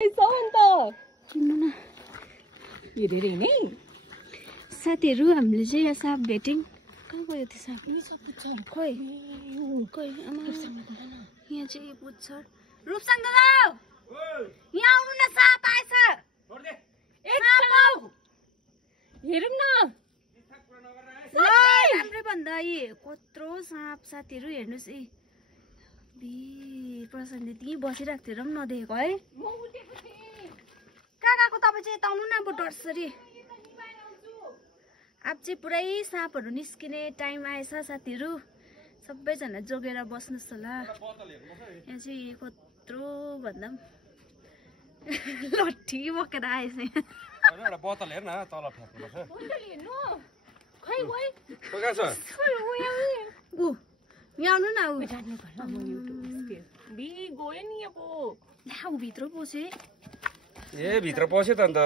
किन्नु न धेरै नै साथीहरू हामीले चाहिँ यहाँ साप भेट्यौँ कहाँ गयो त्यो साप खोइ खोइ यहाँ चाहिँ पुच्छर रूपसाङ दादा यहाँ आउनु न साप आएछ हेरौँ न राम्रै भन्दा कत्रो साप साथीहरू हेर्नुहोस् है प्रशान्तले त्यहीँ बसिरहेको थियो र पनि नदेखेको है कहाँ गएको तपाईँ चाहिँ यता आउनु न अब डरसरी अब चाहिँ पुरै सापहरू निस्किने टाइम आएछ साथीहरू सबैजना जोगेर बस्नुहोस् होला यहाँ चाहिँ कत्रो भन्दा पनि लट्ठी बोकेर आएछ एउटा बोतल हेर्न तल फ्याँक्नुपर्छ खै गइ ऊ यहाँ आउनु न ऊ जान्नु पर्ला म युट्युब बी गयो नि अब ऊ भित्र पसे ए भित्र पस्यो त अन्त